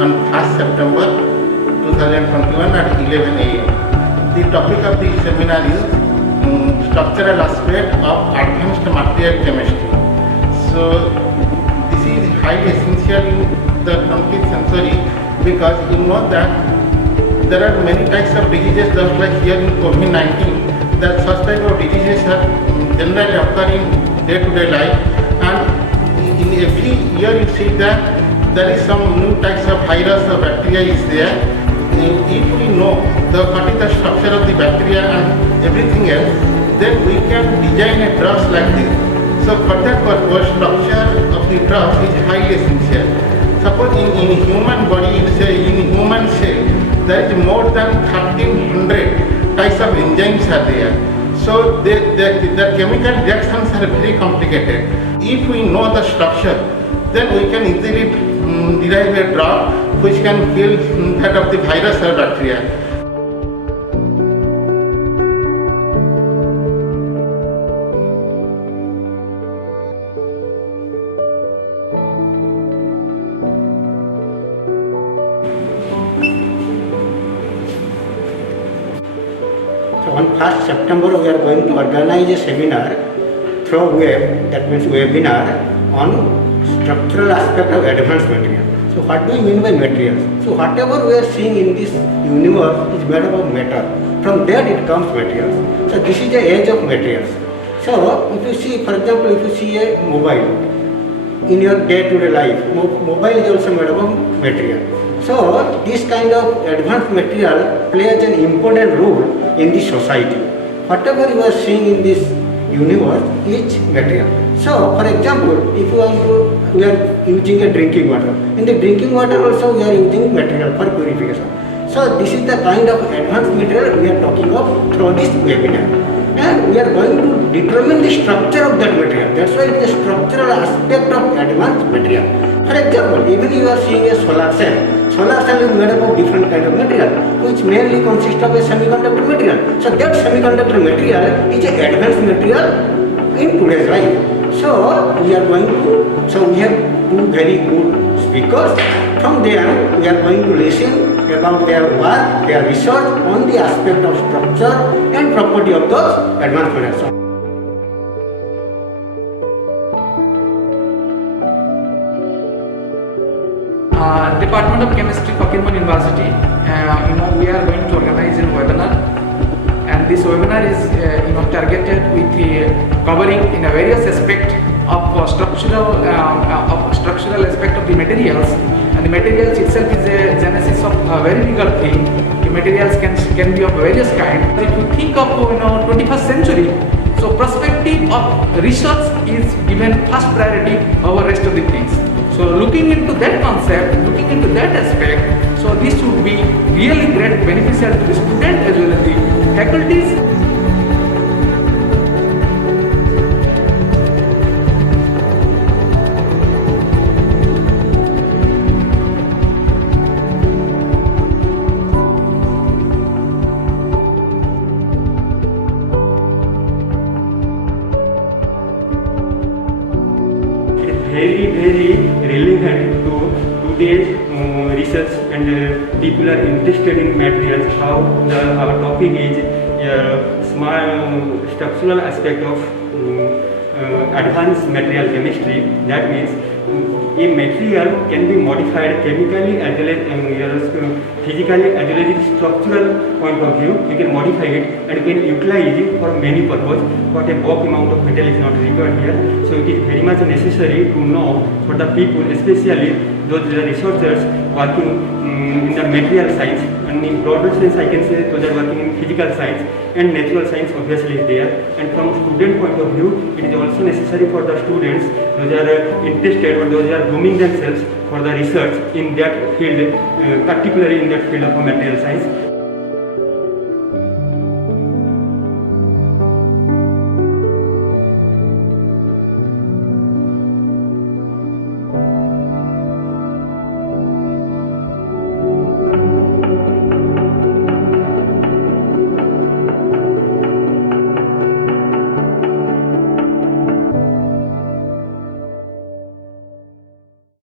on 1st September 2021 at 11 a.m. The topic of the seminar is structural aspect of advanced material chemistry. So this is highly essential in the 20th century because you know that there are many types of diseases just like here in COVID-19, that such type of diseases are generally occur in day-to-day life, and in every year you see that there is some new types of virus or bacteria is there. If we know what is the structure of the bacteria and everything else, then we can design a drugs like this. So for that purpose, structure of the drugs is highly essential. Suppose in human body, in human cell, there is more than 1300 types of enzymes are there. So the chemical reactions are very complicated. If we know the structure, then we can easily derive a drug which can kill that of the virus or bacteria. So on 1st September we are going to organize a seminar through web, that means webinar, on structural aspect of advanced material. So what do we mean by materials? So whatever we are seeing in this universe is made up of matter. From that it comes materials. So this is the age of materials. So if you see, for example, if you see a mobile in your day-to-day life, mobile is also made up of material. So this kind of advanced material plays an important role in the society. Whatever you are seeing in this universe is material. So for example, if we are using a drinking water, in the drinking water also we are using material for purification. So this is the kind of advanced material we are talking of through this webinar, and we are going to determine the structure of that material. That's why it is a structural aspect of advanced material. For example, even you are seeing a solar cell. Solar cell is made up of different kind of material, which mainly consists of a semiconductor material. So that semiconductor material is an advanced material in today's life. So we have two very good speakers. From them we are going to listen about their work, their research on the aspect of structure and property of those advanced materials. Department of Chemistry, Fakirman University. We are going to organize a webinar, and this webinar is targeted with covering in a various aspect of structural aspect of the materials, and the materials itself is a genesis of a very legal thing. The materials can be of various kinds. If you think of 21st century, so perspective of research is given first priority over rest of the things. So looking into that concept, looking into that aspect, so this would be really great beneficial to the student as well as the faculties. Very relevant to today's research, and people are interested in materials. How our topic is structural aspect of advanced material chemistry. That means a material can be modified chemically as well as physically as well as structural point of view. You can modify it and you can utilize it for many purposes. But a bulk amount of material is not required here. So it is very much necessary to know for the people, especially those researchers working in the material science, and in broader sense I can say those are working in physical science, and natural science obviously is there. And from student point of view, it is also necessary for the students those are interested or those are grooming themselves for the research in that field, particularly in that field of material science.